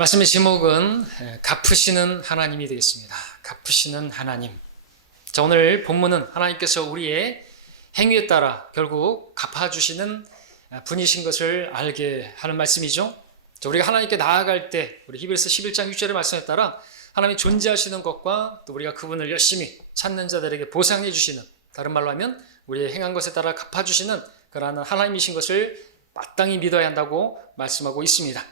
말씀의 제목은 갚으시는 하나님이 되겠습니다. 갚으시는 하나님. 자, 오늘 본문은 하나님께서 우리의 행위에 따라 결국 갚아주시는 분이신 것을 알게 하는 말씀이죠. 자, 우리가 하나님께 나아갈 때 우리 히브리서 11장 6절의 말씀에 따라 하나님이 존재하시는 것과 또 우리가 그분을 열심히 찾는 자들에게 보상해 주시는, 다른 말로 하면 우리의 행한 것에 따라 갚아주시는 그러한 하나님이신 것을 마땅히 믿어야 한다고 말씀하고 있습니다.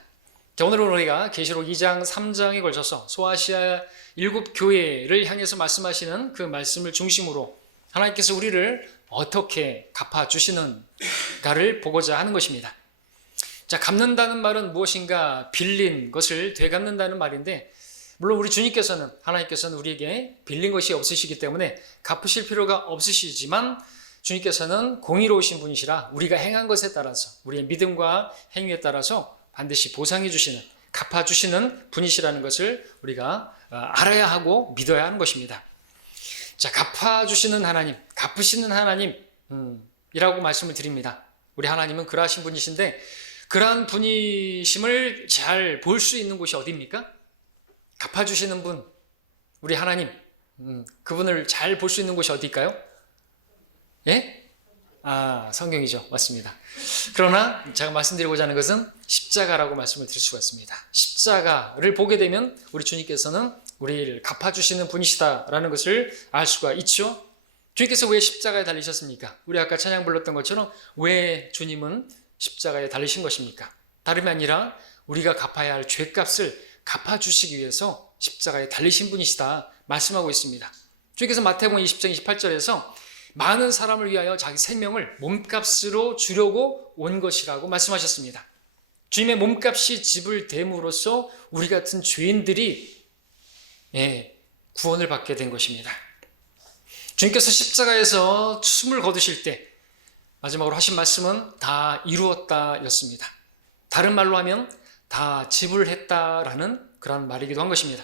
자, 오늘은 우리가 계시록 2장 3장에 걸쳐서 소아시아 7교회를 향해서 말씀하시는 그 말씀을 중심으로 하나님께서 우리를 어떻게 갚아주시는가를 보고자 하는 것입니다. 자, 갚는다는 말은 무엇인가? 빌린 것을 되갚는다는 말인데, 물론 우리 주님께서는, 하나님께서는 우리에게 빌린 것이 없으시기 때문에 갚으실 필요가 없으시지만 주님께서는 공의로우신 분이시라 우리가 행한 것에 따라서, 우리의 믿음과 행위에 따라서 반드시 보상해 주시는, 갚아주시는 분이시라는 것을 우리가 알아야 하고 믿어야 하는 것입니다. 자, 갚아주시는 하나님, 갚으시는 하나님이라고 말씀을 드립니다. 우리 하나님은 그러하신 분이신데, 그러한 분이심을 잘 볼 수 있는 곳이 어디입니까? 갚아주시는 분, 우리 하나님, 그분을 잘 볼 수 있는 곳이 어디일까요? 예? 성경이죠. 맞습니다. 그러나 제가 말씀드리고자 하는 것은 십자가라고 말씀을 드릴 수가 있습니다. 십자가를 보게 되면 우리 주님께서는 우리를 갚아주시는 분이시다라는 것을 알 수가 있죠. 주님께서 왜 십자가에 달리셨습니까? 우리 아까 찬양 불렀던 것처럼 왜 주님은 십자가에 달리신 것입니까? 다름이 아니라 우리가 갚아야 할 죄값을 갚아주시기 위해서 십자가에 달리신 분이시다 말씀하고 있습니다. 주님께서 마태복음 20장 28절에서 많은 사람을 위하여 자기 생명을 몸값으로 주려고 온 것이라고 말씀하셨습니다. 주님의 몸값이 지불됨으로써 우리 같은 죄인들이 구원을 받게 된 것입니다. 주님께서 십자가에서 숨을 거두실 때 마지막으로 하신 말씀은 다 이루었다 였습니다. 다른 말로 하면 다 지불했다라는 그런 말이기도 한 것입니다.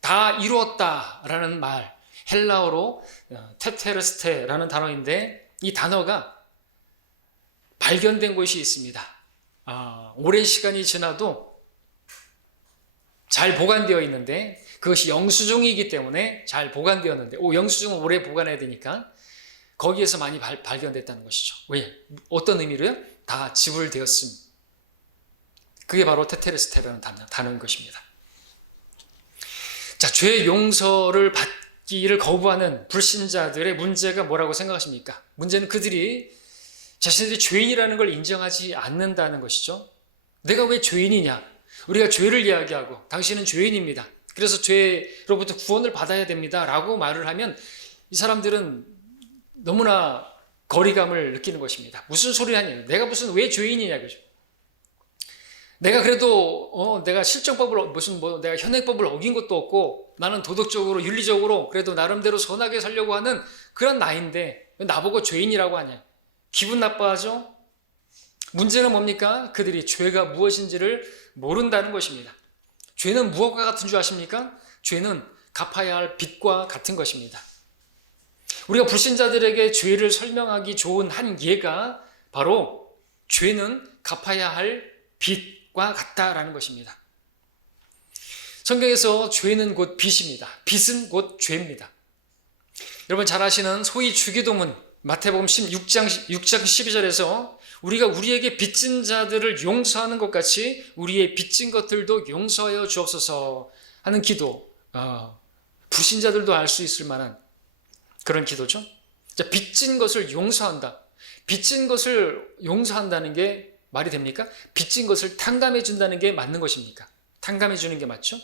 다 이루었다라는 말, 헬라어로 테테르스테라는 단어인데, 이 단어가 발견된 곳이 있습니다. 오랜 시간이 지나도 잘 보관되어 있는데, 그것이 영수증이기 때문에 잘 보관되었는데, 영수증은 오래 보관해야 되니까 거기에서 많이 발견됐다는 것이죠. 왜? 어떤 의미로요? 다 지불되었음. 그게 바로 테테르스테라는 단어인 것입니다. 자, 죄 용서를 받기를 거부하는 불신자들의 문제가 뭐라고 생각하십니까? 문제는 그들이 자신들이 죄인이라는 걸 인정하지 않는다는 것이죠. 내가 왜 죄인이냐? 우리가 죄를 이야기하고 당신은 죄인입니다. 그래서 죄로부터 구원을 받아야 됩니다 라고 말을 하면 이 사람들은 너무나 거리감을 느끼는 것입니다. 무슨 소리 하냐? 내가 무슨 왜 죄인이냐? 그죠? 내가 그래도 내가 실정법을 내가 현행법을 어긴 것도 없고 나는 도덕적으로 윤리적으로 그래도 나름대로 선하게 살려고 하는 그런 나인데 왜 나보고 죄인이라고 하냐? 기분 나빠하죠? 문제는 뭡니까? 그들이 죄가 무엇인지를 모른다는 것입니다. 죄는 무엇과 같은 줄 아십니까? 죄는 갚아야 할 빚과 같은 것입니다. 우리가 불신자들에게 죄를 설명하기 좋은 한 예가 바로 죄는 갚아야 할 빚과 같다라는 것입니다. 성경에서 죄는 곧 빚입니다. 빚은 곧 죄입니다. 여러분 잘 아시는 소위 주기도문 마태복음 6장 12절에서 우리가 우리에게 빚진 자들을 용서하는 것 같이 우리의 빚진 것들도 용서하여 주옵소서 하는 기도, 불신자들도 알 수 있을 만한 그런 기도죠. 자, 빚진 것을 용서한다. 빚진 것을 용서한다는 게 말이 됩니까? 빚진 것을 탕감해 준다는 게 맞는 것입니까? 탕감해 주는 게 맞죠?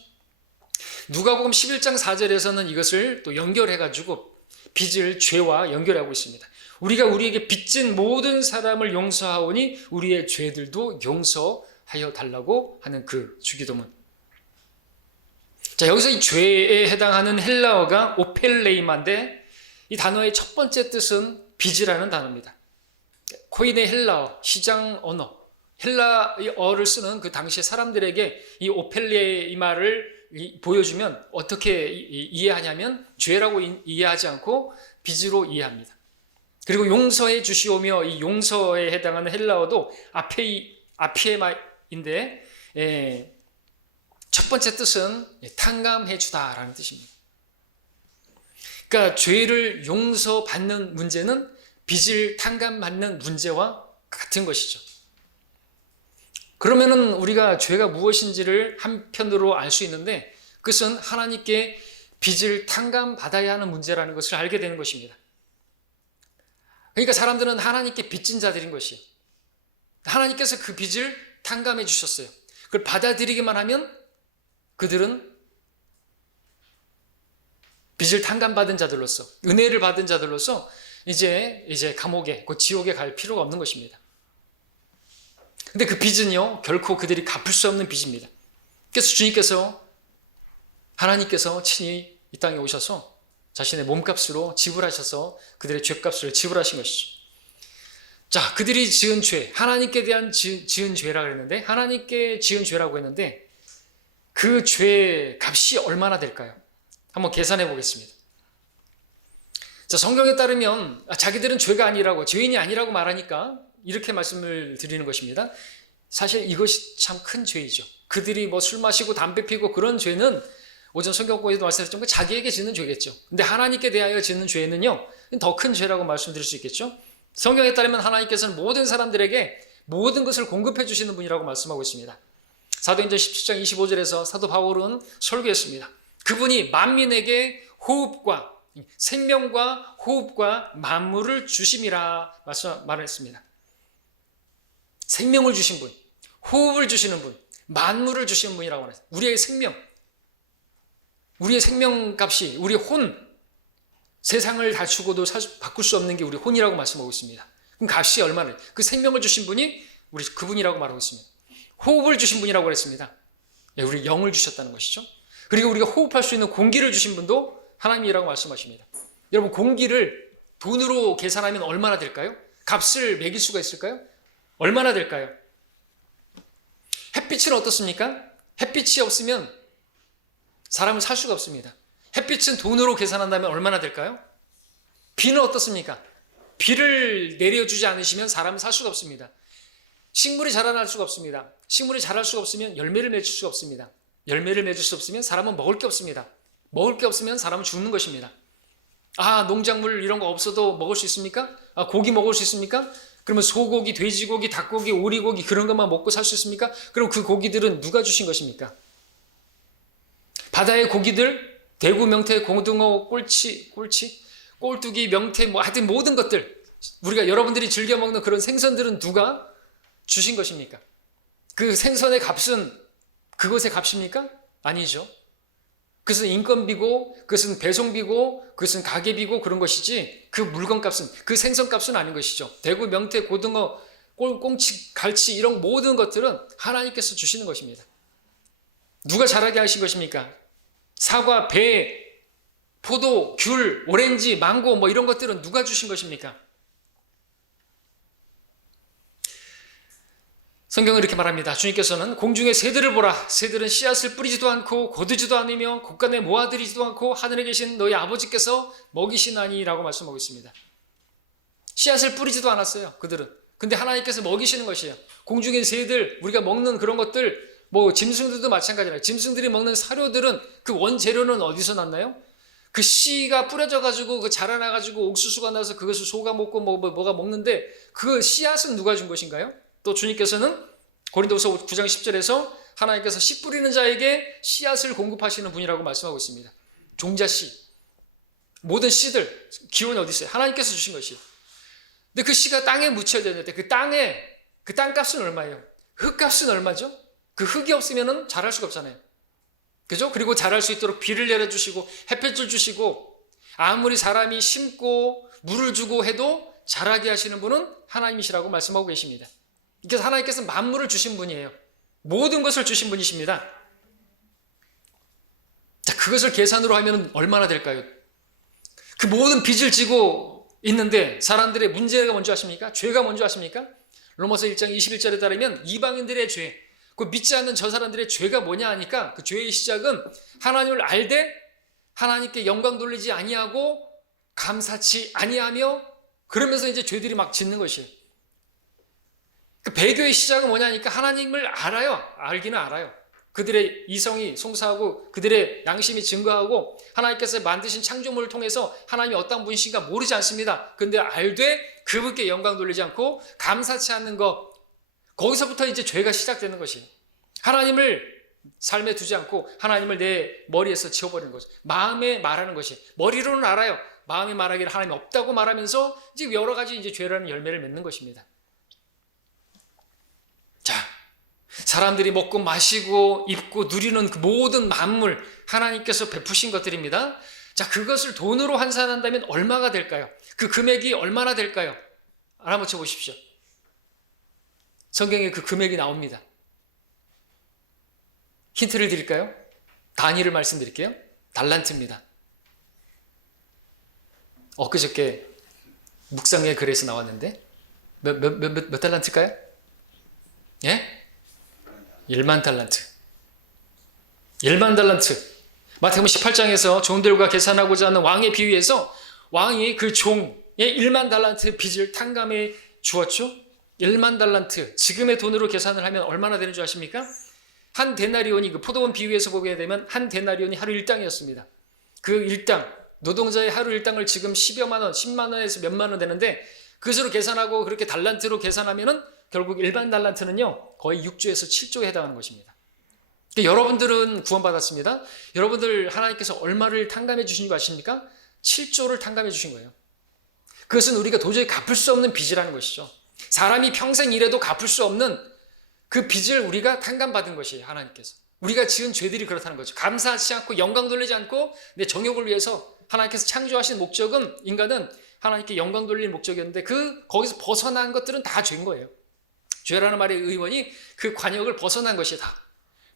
누가복음 11장 4절에서는 이것을 또 연결해가지고 빚을 죄와 연결하고 있습니다. 우리가 우리에게 빚진 모든 사람을 용서하오니 우리의 죄들도 용서하여 달라고 하는 그 주기도문. 자, 여기서 이 죄에 해당하는 헬라어가 오펠레이마인데 이 단어의 첫 번째 뜻은 빚이라는 단어입니다. 코인의 헬라어, 시장 언어, 헬라어를 쓰는 그 당시의 사람들에게 이 오펠레이마를 보여주면 어떻게 이해하냐면 죄라고 이해하지 않고 빚으로 이해합니다. 그리고 용서해 주시오며 이 용서에 해당하는 헬라어도 아피에마인데 첫 번째 뜻은 탕감해 주다라는 뜻입니다. 그러니까 죄를 용서받는 문제는 빚을 탕감받는 문제와 같은 것이죠. 그러면은 우리가 죄가 무엇인지를 한편으로 알 수 있는데 그것은 하나님께 빚을 탕감받아야 하는 문제라는 것을 알게 되는 것입니다. 그러니까 사람들은 하나님께 빚진 자들인 것이에요. 하나님께서 그 빚을 탕감해 주셨어요. 그걸 받아들이기만 하면 그들은 빚을 탕감받은 자들로서, 은혜를 받은 자들로서 이제 감옥에, 곧 지옥에 갈 필요가 없는 것입니다. 근데 그 빚은요, 결코 그들이 갚을 수 없는 빚입니다. 그래서 하나님께서 친히 이 땅에 오셔서 자신의 몸값으로 지불하셔서 그들의 죄값을 지불하신 것이죠. 자, 그들이 지은 죄, 하나님께 대한 지은 죄라고 했는데, 하나님께 지은 죄라고 했는데, 그 죄 값이 얼마나 될까요? 한번 계산해 보겠습니다. 자, 성경에 따르면 자기들은 죄가 아니라고, 죄인이 아니라고 말하니까 이렇게 말씀을 드리는 것입니다. 사실 이것이 참 큰 죄이죠. 그들이 뭐 술 마시고 담배 피고 그런 죄는 오전 성경에도 말씀드렸던 것 자기에게 짓는 죄겠죠. 근데 하나님께 대하여 짓는 죄는요, 더 큰 죄라고 말씀드릴 수 있겠죠. 성경에 따르면 하나님께서는 모든 사람들에게 모든 것을 공급해 주시는 분이라고 말씀하고 있습니다. 사도행전 17장 25절에서 사도 바울은 설교했습니다. 그분이 만민에게 호흡과 생명과 호흡과 만물을 주심이라 말했습니다. 생명을 주신 분, 호흡을 주시는 분, 만물을 주시는 분이라고 말했어요. 우리의 생명값이, 우리의 혼, 세상을 다 주고도 바꿀 수 없는 게 우리 혼이라고 말씀하고 있습니다. 그럼 값이 얼마나, 그 생명을 주신 분이 우리 그분이라고 말하고 있습니다. 호흡을 주신 분이라고 그랬습니다. 우리 영을 주셨다는 것이죠. 그리고 우리가 호흡할 수 있는 공기를 주신 분도 하나님이라고 말씀하십니다. 여러분, 공기를 돈으로 계산하면 얼마나 될까요? 값을 매길 수가 있을까요? 얼마나 될까요? 햇빛은 어떻습니까? 햇빛이 없으면 사람은 살 수가 없습니다. 햇빛은 돈으로 계산한다면 얼마나 될까요? 비는 어떻습니까? 비를 내려주지 않으시면 사람은 살 수가 없습니다. 식물이 자라날 수가 없습니다. 식물이 자랄 수가 없으면 열매를 맺을 수가 없습니다. 열매를 맺을 수 없으면 사람은 먹을 게 없습니다. 먹을 게 없으면 사람은 죽는 것입니다. 아, 농작물 이런 거 없어도 먹을 수 있습니까? 아, 고기 먹을 수 있습니까? 그러면 소고기, 돼지고기, 닭고기, 오리고기 그런 것만 먹고 살 수 있습니까? 그럼 그 고기들은 누가 주신 것입니까? 바다의 고기들, 대구, 명태, 고등어, 꼴뚜기, 명태, 하여튼 모든 것들, 우리가 여러분들이 즐겨 먹는 그런 생선들은 누가 주신 것입니까? 그 생선의 값은 그것의 값입니까? 아니죠. 그것은 인건비고, 그것은 배송비고, 그것은 가계비고 그런 것이지 그 물건값은, 그 생선값은 아닌 것이죠. 대구, 명태, 고등어, 꽁치, 갈치 이런 모든 것들은 하나님께서 주시는 것입니다. 누가 자라게 하신 것입니까? 사과, 배, 포도, 귤, 오렌지, 망고 뭐 이런 것들은 누가 주신 것입니까? 성경은 이렇게 말합니다. 주님께서는 공중의 새들을 보라. 새들은 씨앗을 뿌리지도 않고 거두지도 않으며 곳간에 모아들이지도 않고 하늘에 계신 너희 아버지께서 먹이시나니라고 말씀하고 있습니다. 씨앗을 뿌리지도 않았어요. 그들은. 근데 하나님께서 먹이시는 것이에요. 공중의 새들, 우리가 먹는 그런 것들, 뭐 짐승들도 마찬가지라. 짐승들이 먹는 사료들은 그 원재료는 어디서 났나요? 그 씨가 뿌려져가지고 그 자라나가지고 옥수수가 나서 그것을 소가 먹고 뭐가 먹는데 그 씨앗은 누가 준 것인가요? 또 주님께서는 고린도후서 9장 10절에서 하나님께서 씨 뿌리는 자에게 씨앗을 공급하시는 분이라고 말씀하고 있습니다. 종자씨, 모든 씨들, 기원이 어디 있어요? 하나님께서 주신 것이에요. 근데 그 씨가 땅에 묻혀야 되는데 그 땅값은 얼마예요? 흙값은 얼마죠? 그 흙이 없으면 자랄 수가 없잖아요. 그죠? 그리고 자랄 수 있도록 비를 내려주시고 햇볕을 주시고 아무리 사람이 심고 물을 주고 해도 자라게 하시는 분은 하나님이시라고 말씀하고 계십니다. 그래서 하나님께서 만물을 주신 분이에요. 모든 것을 주신 분이십니다. 자, 그것을 계산으로 하면 얼마나 될까요? 그 모든 빚을 지고 있는데 사람들의 문제가 뭔지 아십니까? 죄가 뭔지 아십니까? 로마서 1장 21절에 따르면 이방인들의 죄, 그 믿지 않는 저 사람들의 죄가 뭐냐 하니까 그 죄의 시작은 하나님을 알되 하나님께 영광 돌리지 아니하고 감사치 아니하며 그러면서 이제 죄들이 막 짓는 것이에요. 그 배교의 시작은 뭐냐니까 하나님을 알아요. 알기는 알아요. 그들의 이성이 송사하고 그들의 양심이 증거하고 하나님께서 만드신 창조물을 통해서 하나님이 어떤 분이신가 모르지 않습니다. 근데 알되 그분께 영광 돌리지 않고 감사치 않는 것, 거기서부터 이제 죄가 시작되는 것이에요. 하나님을 삶에 두지 않고 하나님을 내 머리에서 지워버리는 거죠. 마음에 말하는 것이, 머리로는 알아요. 마음에 말하기를 하나님이 없다고 말하면서 이제 여러 가지 이제 죄라는 열매를 맺는 것입니다. 자, 사람들이 먹고 마시고 입고 누리는 그 모든 만물 하나님께서 베푸신 것들입니다. 자, 그것을 돈으로 환산한다면 얼마가 될까요? 그 금액이 얼마나 될까요? 알아맞혀 보십시오. 성경에 그 금액이 나옵니다. 힌트를 드릴까요? 단위를 말씀드릴게요. 달란트입니다. 엊그저께 묵상의 글에서 나왔는데 몇 달란트일까요? 예? 1만 달란트. 1만 달란트. 마태복음 18장에서 종들과 계산하고자 하는 왕의 비유에서 왕이 그 종의 1만 달란트 빚을 탕감해 주었죠. 1만 달란트. 지금의 돈으로 계산을 하면 얼마나 되는 줄 아십니까? 한 데나리온이, 그 포도원 비유에서 보게 되면 한 데나리온이 하루 일당이었습니다. 그 일당, 노동자의 하루 일당을 지금 10여만 원, 10만 원에서 몇만 원 되는데 그것으로 계산하고 그렇게 달란트로 계산하면은 결국 일반 달란트는요 거의 6조에서 7조에 해당하는 것입니다. 그러니까 여러분들은 구원받았습니다. 여러분들 하나님께서 얼마를 탕감해 주신 거 아십니까? 7조를 탕감해 주신 거예요. 그것은 우리가 도저히 갚을 수 없는 빚이라는 것이죠. 사람이 평생 일해도 갚을 수 없는 그 빚을 우리가 탕감받은 것이에요. 하나님께서. 우리가 지은 죄들이 그렇다는 거죠. 감사하지 않고 영광 돌리지 않고 내 정욕을 위해서 하나님께서 창조하신 목적은, 인간은 하나님께 영광 돌리는 목적이었는데 거기서 벗어난 것들은 다 죄인 거예요. 죄라는 말의 의원이 그 관역을 벗어난 것이 다.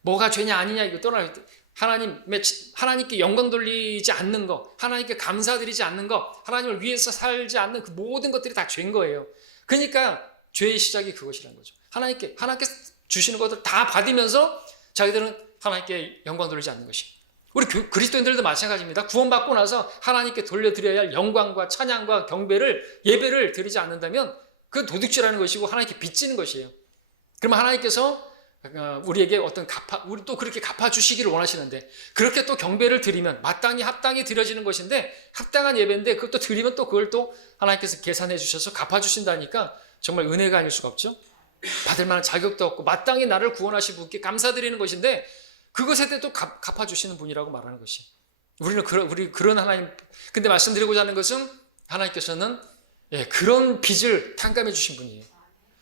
뭐가 죄냐 아니냐 이거 떠나요. 하나님께 영광 돌리지 않는 것, 하나님께 감사드리지 않는 것, 하나님을 위해서 살지 않는 그 모든 것들이 다 죄인 거예요. 그러니까 죄의 시작이 그것이라는 거죠. 하나님께서 주시는 것들 다 받으면서 자기들은 하나님께 영광 돌리지 않는 것이. 우리 그리스도인들도 마찬가지입니다. 구원받고 나서 하나님께 돌려드려야 할 영광과 찬양과 경배를, 예배를 드리지 않는다면 그건 도둑질하는 것이고 하나님께 빚지는 것이에요. 그러면 하나님께서 우리에게 우리 또 그렇게 갚아주시기를 원하시는데, 그렇게 또 경배를 드리면 마땅히 합당히 드려지는 것인데, 합당한 예배인데 그것도 드리면 또 그걸 또 하나님께서 계산해 주셔서 갚아주신다니까 정말 은혜가 아닐 수가 없죠. 받을 만한 자격도 없고 마땅히 나를 구원하신 분께 감사드리는 것인데 그것에 대해 또 갚아주시는 분이라고 말하는 것이. 우리 그런 하나님. 근데 말씀드리고자 하는 것은 하나님께서는 그런 빚을 탕감해 주신 분이에요.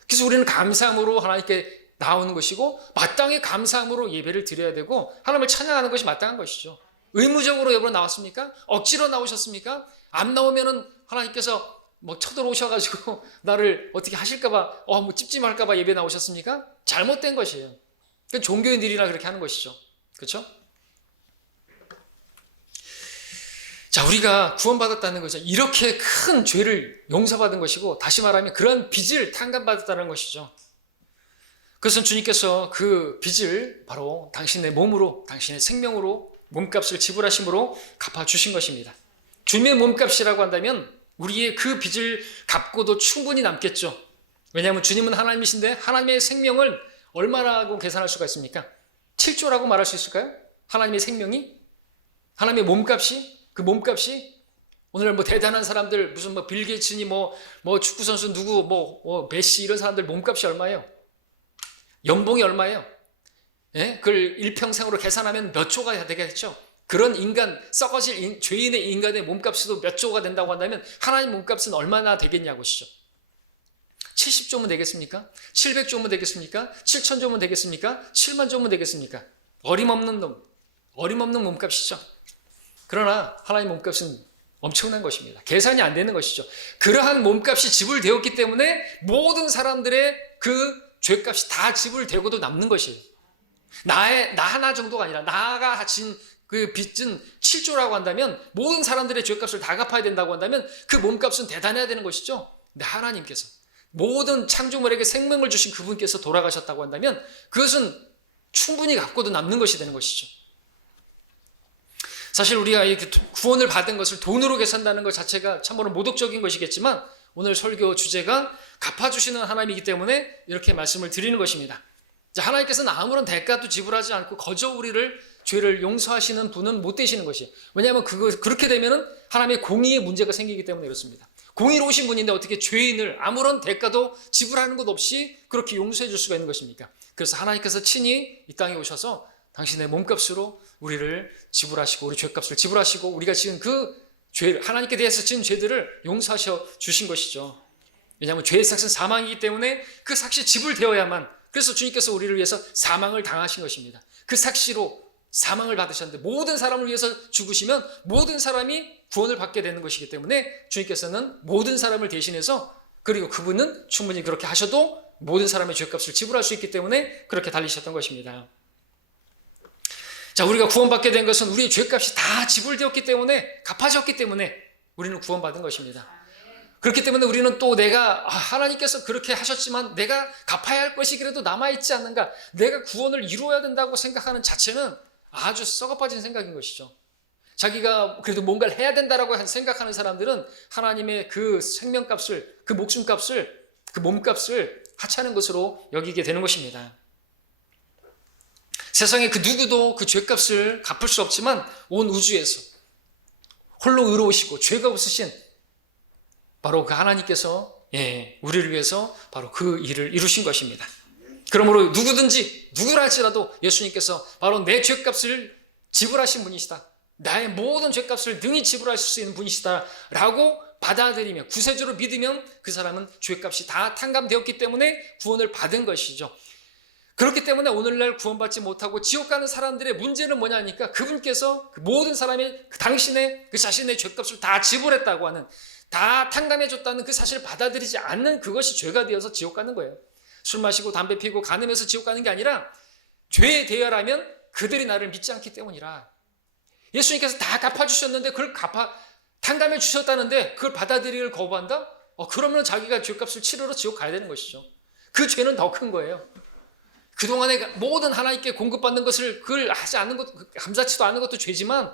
그래서 우리는 감사함으로 하나님께 나오는 것이고 마땅히 감사함으로 예배를 드려야 되고 하나님을 찬양하는 것이 마땅한 것이죠. 의무적으로 여러분 나왔습니까? 억지로 나오셨습니까? 안 나오면은 하나님께서 쳐들어오셔가지고 나를 어떻게 하실까봐, 찝찝할까봐 예배 나오셨습니까? 잘못된 것이에요. 종교인들이나 그렇게 하는 것이죠. 그렇죠? 자, 우리가 구원받았다는 것은 이렇게 큰 죄를 용서받은 것이고, 다시 말하면 그런 빚을 탕감받았다는 것이죠. 그것은 주님께서 그 빚을 바로 당신의 몸으로, 당신의 생명으로 몸값을 지불하심으로 갚아주신 것입니다. 주님의 몸값이라고 한다면 우리의 그 빚을 갚고도 충분히 남겠죠. 왜냐하면 주님은 하나님이신데 하나님의 생명을 얼마라고 계산할 수가 있습니까? 7조라고 말할 수 있을까요? 하나님의 생명이? 하나님의 몸값이? 그 몸값이? 오늘 대단한 사람들, 무슨 빌 게이츠니 축구선수 누구, 메시 이런 사람들 몸값이 얼마예요? 연봉이 얼마예요? 예? 그걸 일평생으로 계산하면 몇 조가 되겠죠? 그런 썩어질 죄인의 인간의 몸값도 몇 조가 된다고 한다면 하나님 몸값은 얼마나 되겠냐고 하시죠. 70조면 되겠습니까? 700조면 되겠습니까? 7,000조면 되겠습니까? 7만 조면 되겠습니까? 어림없는 몸값이죠. 그러나 하나님 몸값은 엄청난 것입니다. 계산이 안 되는 것이죠. 그러한 몸값이 지불되었기 때문에 모든 사람들의 그 죄값이 다 지불되고도 남는 것이에요. 나 하나 정도가 아니라 나가 진 그 빚은 7조라고 한다면 모든 사람들의 죄값을 다 갚아야 된다고 한다면 그 몸값은 대단해야 되는 것이죠. 근데 하나님께서 모든 창조물에게 생명을 주신 그분께서 돌아가셨다고 한다면 그것은 충분히 갚고도 남는 것이 되는 것이죠. 사실 우리가 구원을 받은 것을 돈으로 계산한다는 것 자체가 참으로 모독적인 것이겠지만 오늘 설교 주제가 갚아주시는 하나님이기 때문에 이렇게 말씀을 드리는 것입니다. 자, 하나님께서는 아무런 대가도 지불하지 않고 거저 우리를 죄를 용서하시는 분은 못 되시는 것이. 왜냐하면 그렇게 되면은 하나님의 공의의 문제가 생기기 때문에 그렇습니다. 공의로우신 분인데 어떻게 죄인을 아무런 대가도 지불하는 것 없이 그렇게 용서해 줄 수가 있는 것입니까? 그래서 하나님께서 친히 이 땅에 오셔서 당신의 몸값으로 우리를 지불하시고 우리 죄값을 지불하시고 우리가 지은 그 죄, 하나님께 대해서 지은 죄들을 용서하셔 주신 것이죠. 왜냐하면 죄의 삭은 사망이기 때문에 그 삭이 지불되어야만, 그래서 주님께서 우리를 위해서 사망을 당하신 것입니다. 그 삭시로 사망을 받으셨는데 모든 사람을 위해서 죽으시면 모든 사람이 구원을 받게 되는 것이기 때문에 주님께서는 모든 사람을 대신해서, 그리고 그분은 충분히 그렇게 하셔도 모든 사람의 죄값을 지불할 수 있기 때문에 그렇게 달리셨던 것입니다. 자, 우리가 구원받게 된 것은 우리의 죄값이 다 지불되었기 때문에, 갚아졌기 때문에 우리는 구원받은 것입니다. 그렇기 때문에 우리는 또 내가 하나님께서 그렇게 하셨지만 내가 갚아야 할 것이 그래도 남아있지 않는가, 내가 구원을 이루어야 된다고 생각하는 자체는 아주 썩어빠진 생각인 것이죠. 자기가 그래도 뭔가를 해야 된다라고 생각하는 사람들은 하나님의 그 생명값을, 그 목숨값을, 그 몸값을 하찮은 것으로 여기게 되는 것입니다. 세상에 그 누구도 그 죄값을 갚을 수 없지만 온 우주에서 홀로 의로우시고 죄가 없으신 바로 그 하나님께서 우리를 위해서 바로 그 일을 이루신 것입니다. 그러므로 누구든지 누구라 할지라도 예수님께서 바로 내 죄값을 지불하신 분이시다, 나의 모든 죄값을 능히 지불하실 수 있는 분이시다 라고 받아들이면, 구세주로 믿으면 그 사람은 죄값이 다 탕감되었기 때문에 구원을 받은 것이죠. 그렇기 때문에 오늘날 구원받지 못하고 지옥 가는 사람들의 문제는 뭐냐니까, 그분께서 그 모든 사람의 당신의 그 자신의 죄값을 다 지불했다고 하는, 다 탕감해줬다는 그 사실을 받아들이지 않는 그것이 죄가 되어서 지옥 가는 거예요. 술 마시고 담배 피고 간음해서 지옥 가는 게 아니라 죄에 대여라면 그들이 나를 믿지 않기 때문이라. 예수님께서 다 갚아주셨는데 그걸 탕감해 주셨다는데 그걸 받아들이기를 거부한다? 그러면 자기가 죄값을 치르러 지옥 가야 되는 것이죠. 그 죄는 더 큰 거예요. 그동안에 모든 하나님께 공급받는 것을 그걸 하지 않는 것, 감사치도 않는 것도 죄지만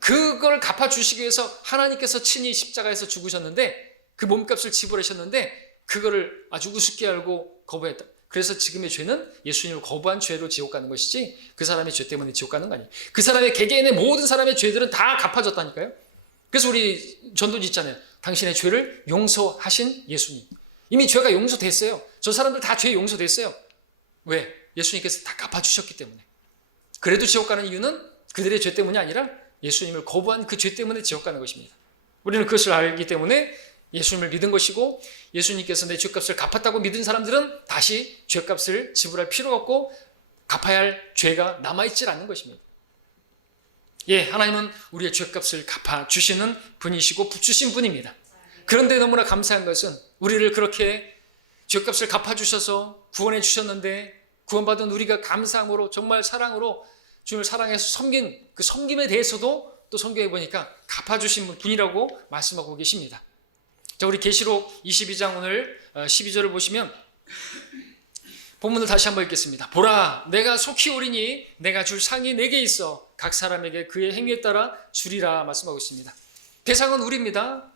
그걸 갚아주시기 위해서 하나님께서 친히 십자가에서 죽으셨는데 그 몸값을 지불하셨는데 그거를 아주 우습게 알고 거부했다. 그래서 지금의 죄는 예수님을 거부한 죄로 지옥 가는 것이지 그 사람의 죄 때문에 지옥 가는 거 아니에요. 그 사람의 개개인의 모든 사람의 죄들은 다 갚아졌다니까요. 그래서 우리 전도지 있잖아요. 당신의 죄를 용서하신 예수님. 이미 죄가 용서됐어요. 저 사람들 다 죄 용서됐어요. 왜? 예수님께서 다 갚아주셨기 때문에. 그래도 지옥 가는 이유는 그들의 죄 때문이 아니라 예수님을 거부한 그 죄 때문에 지옥 가는 것입니다. 우리는 그것을 알기 때문에 예수님을 믿은 것이고, 예수님께서 내 죄값을 갚았다고 믿은 사람들은 다시 죄값을 지불할 필요가 없고 갚아야 할 죄가 남아있질 않는 것입니다. 하나님은 우리의 죄값을 갚아주시는 분이시고 주신 분입니다. 그런데 너무나 감사한 것은 우리를 그렇게 죄값을 갚아주셔서 구원해 주셨는데 구원받은 우리가 감사함으로, 정말 사랑으로 주님을 사랑해서 섬긴 그 섬김에 대해서도 또 성경에 보니까 갚아주신 분이라고 말씀하고 계십니다. 자, 우리 계시록 22장 오늘 12절을 보시면 본문을 다시 한번 읽겠습니다. 보라, 내가 속히 오리니 내가 줄 상이 내게 있어 각 사람에게 그의 행위에 따라 주리라 말씀하고 있습니다. 대상은 우리입니다.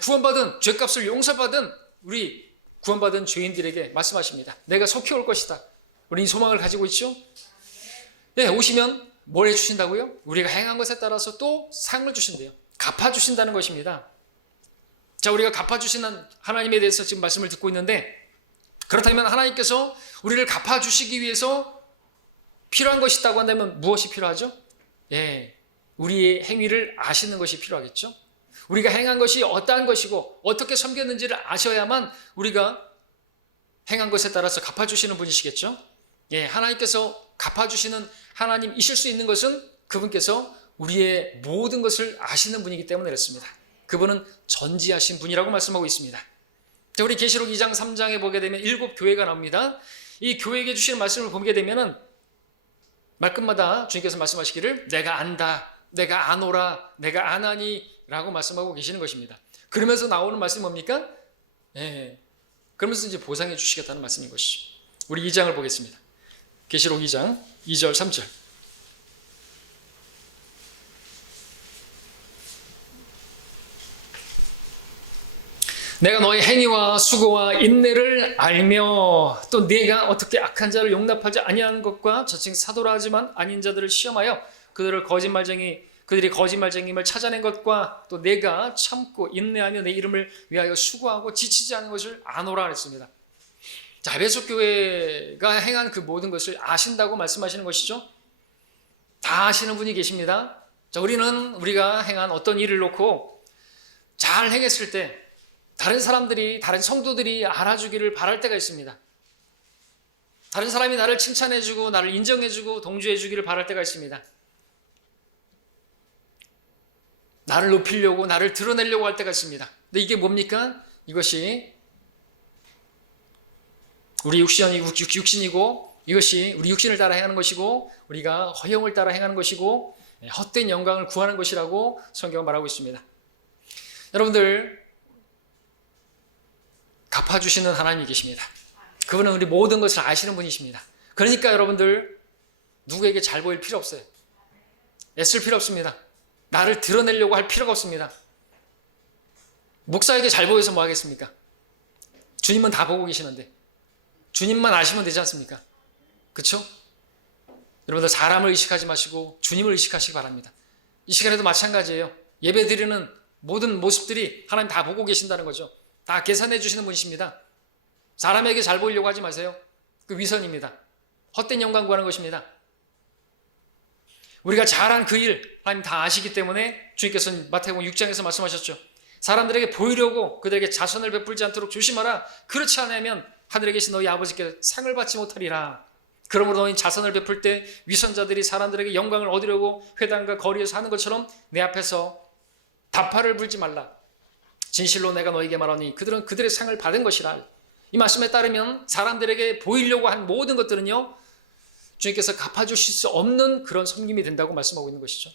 구원받은, 죄값을 용서받은 우리 구원받은 죄인들에게 말씀하십니다. 내가 속히 올 것이다. 우리 이 소망을 가지고 있죠? 오시면 뭘 해주신다고요? 우리가 행한 것에 따라서 또 상을 주신대요. 갚아주신다는 것입니다. 자, 우리가 갚아주시는 하나님에 대해서 지금 말씀을 듣고 있는데, 그렇다면 하나님께서 우리를 갚아주시기 위해서 필요한 것이 있다고 한다면 무엇이 필요하죠? 우리의 행위를 아시는 것이 필요하겠죠? 우리가 행한 것이 어떠한 것이고 어떻게 섬겼는지를 아셔야만 우리가 행한 것에 따라서 갚아주시는 분이시겠죠? 하나님께서 갚아주시는 하나님이실 수 있는 것은 그분께서 우리의 모든 것을 아시는 분이기 때문에 그렇습니다. 그분은 전지하신 분이라고 말씀하고 있습니다. 자, 우리 계시록 2장 3장에 보게 되면 7 교회가 나옵니다. 이 교회에게 주시는 말씀을 보게 되면은 말끝마다 주님께서 말씀하시기를 내가 안다, 내가 아노라, 내가 아나니 라고 말씀하고 계시는 것입니다. 그러면서 나오는 말씀이 뭡니까? 그러면서 이제 보상해 주시겠다는 말씀인 것이죠. 우리 2장을 보겠습니다. 계시록 2장 2절 3절. 내가 너의 행위와 수고와 인내를 알며 또 네가 어떻게 악한 자를 용납하지 아니하는 것과 저층 사도라 하지만 아닌 자들을 시험하여 그들이 거짓말쟁임을 찾아낸 것과 또 내가 참고 인내하며 내 이름을 위하여 수고하고 지치지 않은 것을 아노라 했습니다. 자, 에베소 교회가 행한 그 모든 것을 아신다고 말씀하시는 것이죠. 다 아시는 분이 계십니다. 자, 우리가 행한 어떤 일을 놓고 잘 행했을 때 다른 사람들이, 다른 성도들이 알아주기를 바랄 때가 있습니다. 다른 사람이 나를 칭찬해주고 나를 인정해주고 동조해주기를 바랄 때가 있습니다. 나를 높이려고, 나를 드러내려고 할 때가 있습니다. 근데 이게 뭡니까? 이것이 우리 육신이고, 이것이 우리 육신을 따라 행하는 것이고, 우리가 허영을 따라 행하는 것이고, 헛된 영광을 구하는 것이라고 성경은 말하고 있습니다. 여러분들, 갚아주시는 하나님이 계십니다. 그분은 우리 모든 것을 아시는 분이십니다. 그러니까 여러분들, 누구에게 잘 보일 필요 없어요. 애쓸 필요 없습니다. 나를 드러내려고 할 필요가 없습니다. 목사에게 잘 보여서 뭐 하겠습니까? 주님은 다 보고 계시는데 주님만 아시면 되지 않습니까? 그렇죠? 여러분들 사람을 의식하지 마시고 주님을 의식하시기 바랍니다. 이 시간에도 마찬가지예요. 예배 드리는 모든 모습들이 하나님 다 보고 계신다는 거죠. 다 계산해 주시는 분이십니다. 사람에게 잘 보이려고 하지 마세요. 그 위선입니다. 헛된 영광 구하는 것입니다. 우리가 잘한 그 일 하나님 다 아시기 때문에 주님께서는 마태복음 6장에서 말씀하셨죠. 사람들에게 보이려고 그들에게 자선을 베풀지 않도록 조심하라. 그렇지 않으면 하늘에 계신 너희 아버지께 상을 받지 못하리라. 그러므로 너희 자선을 베풀 때 위선자들이 사람들에게 영광을 얻으려고 회당과 거리에서 하는 것처럼 내 앞에서 다파를 불지 말라. 진실로 내가 너희에게 말하니 그들은 그들의 상을 받은 것이라. 이 말씀에 따르면 사람들에게 보이려고 한 모든 것들은요, 주님께서 갚아주실 수 없는 그런 섬김이 된다고 말씀하고 있는 것이죠.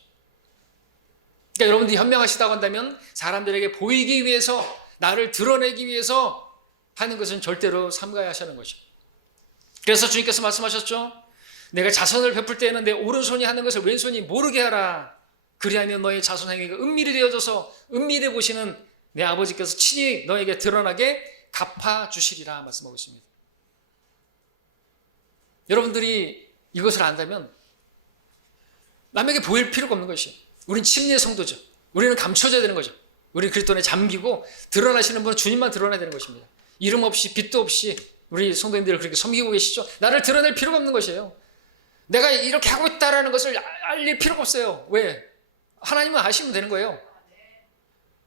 그러니까 여러분들이 현명하시다고 한다면 사람들에게 보이기 위해서, 나를 드러내기 위해서 하는 것은 절대로 삼가야 하시는 것이죠. 그래서 주님께서 말씀하셨죠. 내가 자선을 베풀 때에는 내 오른손이 하는 것을 왼손이 모르게 하라. 그리하면 너의 자선 행위가 은밀히 되어져서 은밀히 보시는 내 아버지께서 친히 너에게 드러나게 갚아주시리라 말씀하고 있습니다. 여러분들이 이것을 안다면 남에게 보일 필요가 없는 것이에요. 우리는 침례 성도죠. 우리는 감춰져야 되는 거죠. 우리는 그리스도 안에 잠기고 드러나시는 분은 주님만 드러나야 되는 것입니다. 이름 없이 빛도 없이 우리 성도님들을 그렇게 섬기고 계시죠. 나를 드러낼 필요가 없는 것이에요. 내가 이렇게 하고 있다는 것을 알릴 필요가 없어요. 왜? 하나님은 아시면 되는 거예요.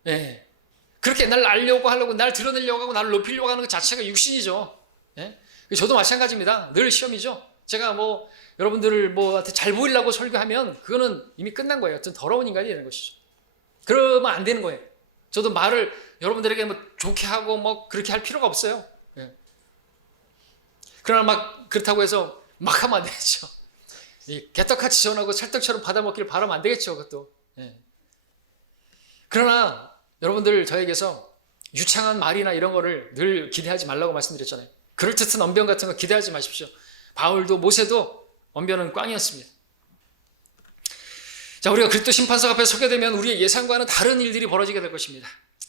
네. 그렇게 날 알려고 하려고, 날 드러내려고 하고 나를 높이려고 하는 것 자체가 육신이죠. 네? 저도 마찬가지입니다. 늘 시험이죠. 제가 여러분들을 잘 보이려고 설교하면 그거는 이미 끝난 거예요. 어떤 더러운 인간이 되는 것이죠. 그러면 안 되는 거예요. 저도 말을 여러분들에게 좋게 하고 그렇게 할 필요가 없어요. 예. 그러나 그렇다고 해서 막 하면 안 되겠죠. 개떡같이 전하고 찰떡처럼 받아먹기를 바라면 안 되겠죠. 그것도. 예. 그러나 여러분들 저에게서 유창한 말이나 이런 거를 늘 기대하지 말라고 말씀드렸잖아요. 그럴듯한 언변 같은 거 기대하지 마십시오. 바울도 모세도 언변은 꽝이었습니다. 자, 우리가 그리스도 심판석 앞에 서게 되면 우리의 예상과는 다른 일들이 벌어지게 될 것입니다.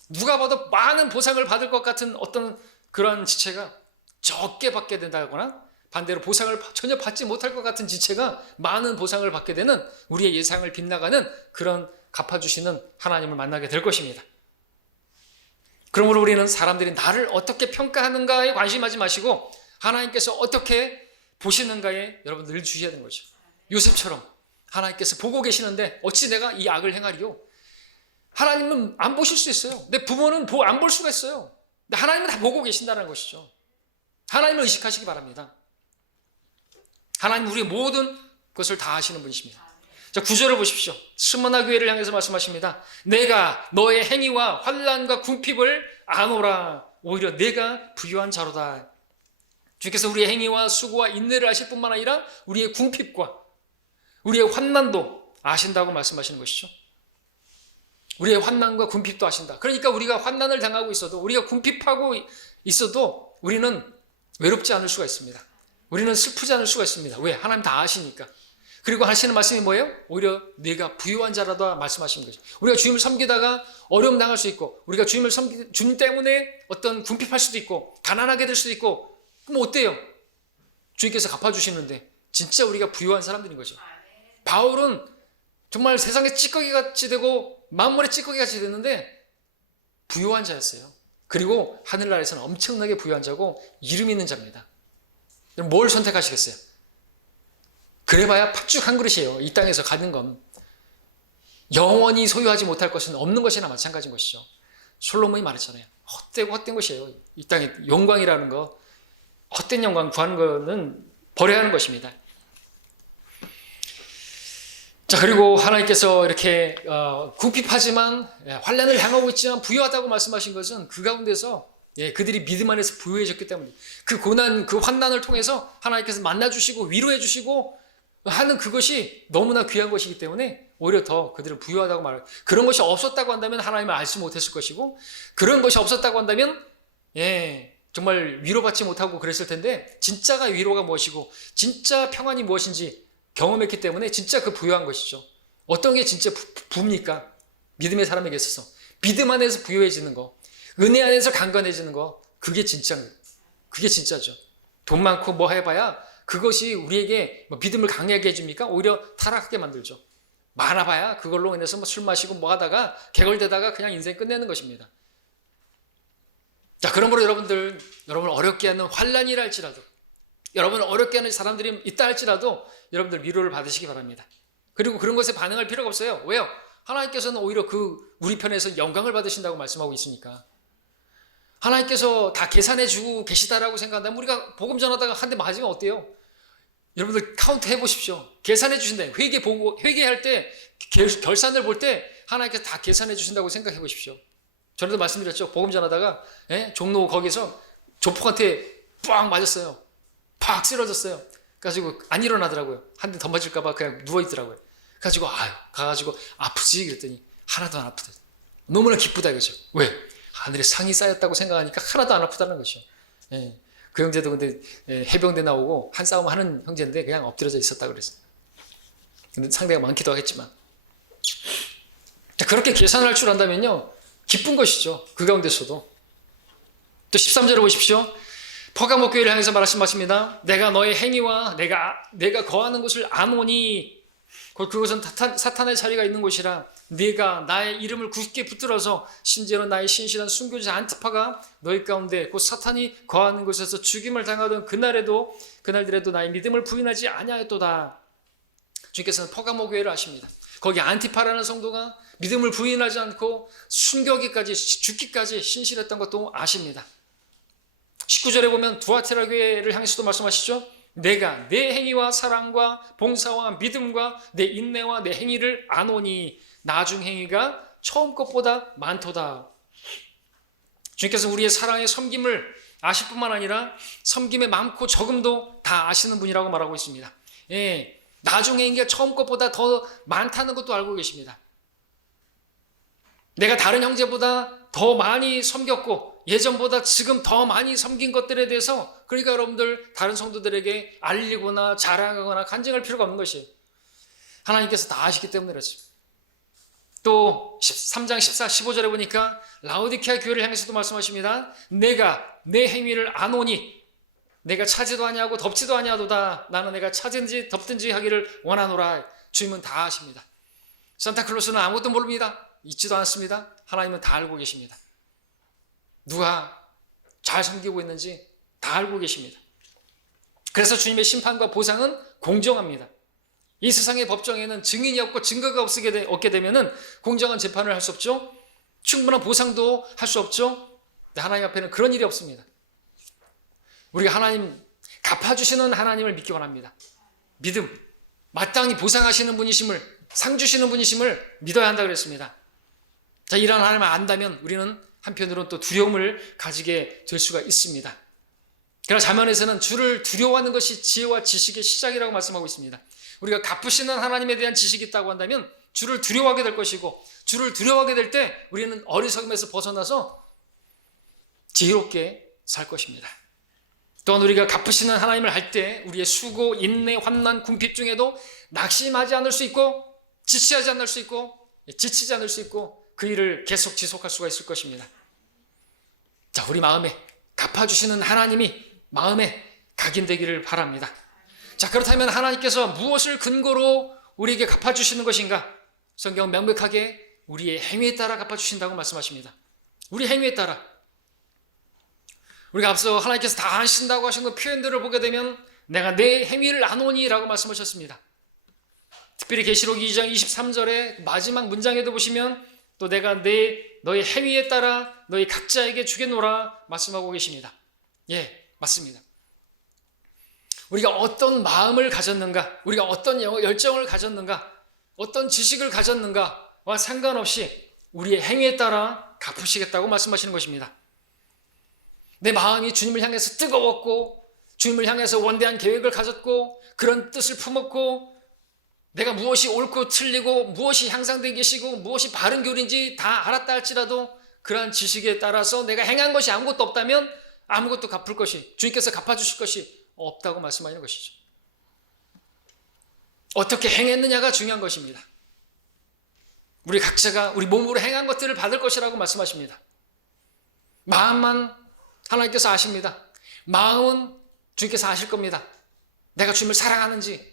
누가 봐도 많은 보상을 받을 것 같은 어떤 그런 지체가 적게 받게 된다거나 반대로 보상을 전혀 받지 못할 것 같은 지체가 많은 보상을 받게 되는 우리의 예상을 빗나가는 그런 갚아주시는 하나님을 만나게 될 것입니다. 그러므로 우리는 사람들이 나를 어떻게 평가하는가에 관심하지 마시고 하나님께서 어떻게 보시는가에 여러분 늘 주셔야 되는 거죠. 요셉처럼 하나님께서 보고 계시는데 어찌 내가 이 악을 행하리요? 하나님은 안 보실 수 있어요. 내 부모는 안 볼 수가 있어요. 근데 하나님은 다 보고 계신다는 것이죠. 하나님을 의식하시기 바랍니다. 하나님 우리의 모든 것을 다 아시는 분이십니다. 자, 9절을 보십시오. 스무나 교회를 향해서 말씀하십니다. 내가 너의 행위와 환난과 궁핍을 아노라. 오히려 내가 부유한 자로다. 주께서 우리의 행위와 수고와 인내를 아실 뿐만 아니라 우리의 궁핍과 우리의 환난도 아신다고 말씀하시는 것이죠. 우리의 환난과 궁핍도 아신다. 그러니까 우리가 환난을 당하고 있어도, 우리가 궁핍하고 있어도 우리는 외롭지 않을 수가 있습니다. 우리는 슬프지 않을 수가 있습니다. 왜? 하나님 다 아시니까. 그리고 하시는 말씀이 뭐예요? 오히려 네가 부유한 자라도 말씀하시는 거죠. 우리가 주님을 섬기다가 어려움 당할 수 있고, 우리가 주님 때문에 어떤 궁핍할 수도 있고, 가난하게 될 수도 있고, 그럼 어때요? 주님께서 갚아주시는데 진짜 우리가 부유한 사람들인 거죠. 바울은 정말 세상에 찌꺼기같이 되고 만물의 찌꺼기같이 됐는데 부유한 자였어요. 그리고 하늘나라에서는 엄청나게 부유한 자고 이름 있는 자입니다. 뭘 선택하시겠어요? 그래봐야 팥죽 한 그릇이에요. 이 땅에서 가는 건. 영원히 소유하지 못할 것은 없는 것이나 마찬가지인 것이죠. 솔로몬이 말했잖아요. 헛되고 헛된 것이에요. 이 땅에 영광이라는 거, 헛된 영광 구하는 거는 버려야 하는 것입니다. 자, 그리고 하나님께서 이렇게 궁핍하지만 환난을 당하고 있지만 부유하다고 말씀하신 것은 그 가운데서 그들이 믿음 안에서 부유해졌기 때문에 그 고난, 그 환난을 통해서 하나님께서 만나주시고 위로해주시고 하는 그것이 너무나 귀한 것이기 때문에 오히려 더 그들은 부유하다고 말해요. 그런 것이 없었다고 한다면 하나님을 알지 못했을 것이고, 그런 것이 없었다고 한다면 정말 위로받지 못하고 그랬을 텐데, 진짜가 위로가 무엇이고 진짜 평안이 무엇인지 경험했기 때문에 진짜 그 부유한 것이죠. 어떤 게 진짜 부입니까? 믿음의 사람에게 있어서 믿음 안에서 부유해지는 거, 은혜 안에서 강건해지는 거, 그게 진짜죠. 돈 많고 뭐 해봐야 그것이 우리에게 믿음을 강하게 해줍니까? 오히려 타락하게 만들죠. 많아봐야 그걸로 인해서 술 마시고 뭐 하다가 개걸대다가 그냥 인생 끝내는 것입니다. 자, 그러므로 여러분을 어렵게 하는 환난이라 할지라도, 여러분을 어렵게 하는 사람들이 있다 할지라도 여러분들 위로를 받으시기 바랍니다. 그리고 그런 것에 반응할 필요가 없어요. 왜요? 하나님께서는 오히려 우리 편에서 영광을 받으신다고 말씀하고 있으니까. 하나님께서 다 계산해주고 계시다라고 생각한다면 우리가 복음 전하다가 한 대 맞으면 어때요? 여러분들 카운트 해보십시오. 계산해 주신다. 회개할 때, 결산을 볼 때 하나님께서 다 계산해 주신다고 생각해 보십시오. 전에도 말씀드렸죠. 복음 전하다가 종로 거기서 조폭한테 빡 맞았어요. 팍 쓰러졌어요. 그래가지고 안 일어나더라고요. 한 대 더 맞을까봐 그냥 누워있더라고요. 그래가지고 가가지고 아프지? 그랬더니 하나도 안 아프다. 너무나 기쁘다 이거죠. 왜? 하늘에 상이 쌓였다고 생각하니까 하나도 안 아프다는 것이죠. 그 형제도 근데 해병대 나오고 한 싸움 하는 형제인데 그냥 엎드려져 있었다 그랬어요. 근데 상대가 많기도 하겠지만. 자, 그렇게 계산할 줄 안다면요, 기쁜 것이죠. 그 가운데서도. 또 13절을 보십시오. 퍼가모 교회를 향해서 말하신 말씀입니다. 내가 너의 행위와 내가 거하는 곳을 아노니, 그것은 사탄의 자리가 있는 곳이라. 네가 나의 이름을 굳게 붙들어서 심지어는 나의 신실한 순교자 안티파가 너희 가운데 곧 사탄이 거하는 곳에서 죽임을 당하던 그날들에도 나의 믿음을 부인하지 아니하였도다. 주님께서는 퍼가모 교회를 아십니다. 거기 안티파라는 성도가 믿음을 부인하지 않고 순교기까지, 죽기까지 신실했던 것도 아십니다. 19절에 보면 두아티라 교회를 향해서도 말씀하시죠. 내가 내 행위와 사랑과 봉사와 믿음과 내 인내와 내 행위를 아노니 나중 행위가 처음 것보다 많도다. 주님께서 우리의 사랑의 섬김을 아실 뿐만 아니라 섬김의 많고 적음도 다 아시는 분이라고 말하고 있습니다. 나중 행위가 처음 것보다 더 많다는 것도 알고 계십니다. 내가 다른 형제보다 더 많이 섬겼고 예전보다 지금 더 많이 섬긴 것들에 대해서, 그러니까 여러분들 다른 성도들에게 알리거나 자랑하거나 간증할 필요가 없는 것이에요. 하나님께서 다 아시기 때문에 그렇지. 또 3장 14, 15절에 보니까 라오디케아 교회를 향해서도 말씀하십니다. 내가 내 행위를 아노니, 내가 차지도 아니하고 덮지도 아니하도다. 나는 내가 차든지 덮든지 하기를 원하노라. 주님은 다 아십니다. 산타클로스는 아무것도 모릅니다. 있지도 않습니다. 하나님은 다 알고 계십니다. 누가 잘 섬기고 있는지 다 알고 계십니다. 그래서 주님의 심판과 보상은 공정합니다. 이 세상의 법정에는 증인이 없고 증거가 없게 되면 공정한 재판을 할 수 없죠. 충분한 보상도 할 수 없죠. 하나님 앞에는 그런 일이 없습니다. 우리가 하나님, 갚아주시는 하나님을 믿기 원합니다. 믿음, 마땅히 보상하시는 분이심을, 상 주시는 분이심을 믿어야 한다고 그랬습니다. 자, 이런 하나님을 안다면 우리는 한편으로는 또 두려움을 가지게 될 수가 있습니다. 그러나 잠언에서는 주를 두려워하는 것이 지혜와 지식의 시작이라고 말씀하고 있습니다. 우리가 갚으시는 하나님에 대한 지식이 있다고 한다면 주를 두려워하게 될 것이고, 주를 두려워하게 될 때 우리는 어리석음에서 벗어나서 지혜롭게 살 것입니다. 또한 우리가 갚으시는 하나님을 할 때 우리의 수고, 인내, 환난, 궁핍 중에도 낙심하지 않을 수 있고 지치지 않을 수 있고 지치지 않을 수 있고 그 일을 계속 지속할 수가 있을 것입니다. 자, 우리 마음에 갚아주시는 하나님이 마음에 각인되기를 바랍니다. 자, 그렇다면 하나님께서 무엇을 근거로 우리에게 갚아주시는 것인가? 성경은 명백하게 우리의 행위에 따라 갚아주신다고 말씀하십니다. 우리 행위에 따라. 우리가 앞서 하나님께서 다 하신다고 하신 그 표현들을 보게 되면 내가 내 행위를 아노니 라고 말씀하셨습니다. 특별히 계시록 2장 23절의 마지막 문장에도 보시면 또 내가 너의 행위에 따라 너희 각자에게 주겠노라 말씀하고 계십니다. 예, 맞습니다. 우리가 어떤 마음을 가졌는가, 우리가 어떤 열정을 가졌는가, 어떤 지식을 가졌는가와 상관없이 우리의 행위에 따라 갚으시겠다고 말씀하시는 것입니다. 내 마음이 주님을 향해서 뜨거웠고 주님을 향해서 원대한 계획을 가졌고 그런 뜻을 품었고 내가 무엇이 옳고 틀리고 무엇이 향상된 것이고 무엇이 바른 교리인지 다 알았다 할지라도 그러한 지식에 따라서 내가 행한 것이 아무것도 없다면 아무것도 갚을 것이 주님께서 갚아주실 것이 없다고 말씀하시는 것이죠. 어떻게 행했느냐가 중요한 것입니다. 우리 각자가 우리 몸으로 행한 것들을 받을 것이라고 말씀하십니다. 마음만 하나님께서 아십니다. 마음은 주님께서 아실 겁니다. 내가 주님을 사랑하는지.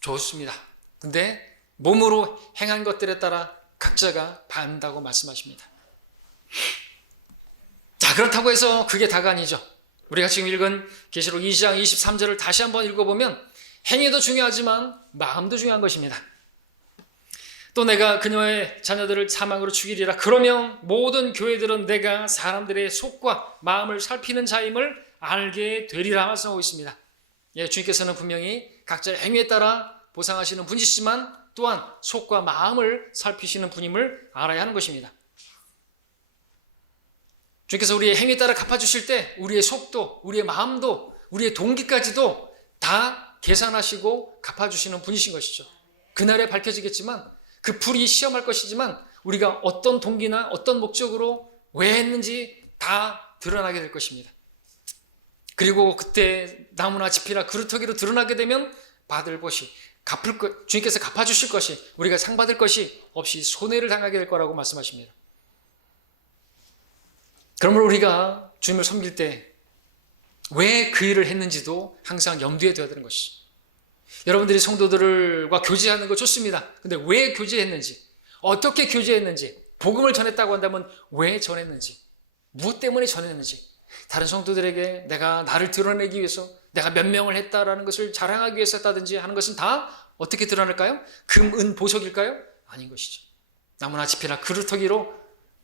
좋습니다. 근데 몸으로 행한 것들에 따라 각자가 받는다고 말씀하십니다. 자, 그렇다고 해서 그게 다가 아니죠. 우리가 지금 읽은 계시록 2장 23절을 다시 한번 읽어보면 행위도 중요하지만 마음도 중요한 것입니다. 또 내가 그녀의 자녀들을 사망으로 죽이리라. 그러면 모든 교회들은 내가 사람들의 속과 마음을 살피는 자임을 알게 되리라 말씀하고 있습니다. 예, 주님께서는 분명히 각자의 행위에 따라 보상하시는 분이시지만 또한 속과 마음을 살피시는 분임을 알아야 하는 것입니다. 주님께서 우리의 행위에 따라 갚아주실 때 우리의 속도, 우리의 마음도, 우리의 동기까지도 다 계산하시고 갚아주시는 분이신 것이죠. 그날에 밝혀지겠지만 그 불이 시험할 것이지만 우리가 어떤 동기나 어떤 목적으로 왜 했는지 다 드러나게 될 것입니다. 그리고 그때 나무나 지피나 그루터기로 드러나게 되면 받을 것이 갚을 것, 주님께서 갚아주실 것이 우리가 상 받을 것이 없이 손해를 당하게 될 거라고 말씀하십니다. 그러므로 우리가 주님을 섬길 때 왜 그 일을 했는지도 항상 염두에 둬야 되는 것이죠. 여러분들이 성도들과 교제하는 거 좋습니다. 근데 왜 교제했는지, 어떻게 교제했는지, 복음을 전했다고 한다면 왜 전했는지, 무엇 때문에 전했는지, 다른 성도들에게 내가 나를 드러내기 위해서 내가 몇 명을 했다라는 것을 자랑하기 위해서 했다든지 하는 것은 다 어떻게 드러날까요? 금, 은, 보석일까요? 아닌 것이죠. 나무나 지피나 그루터기로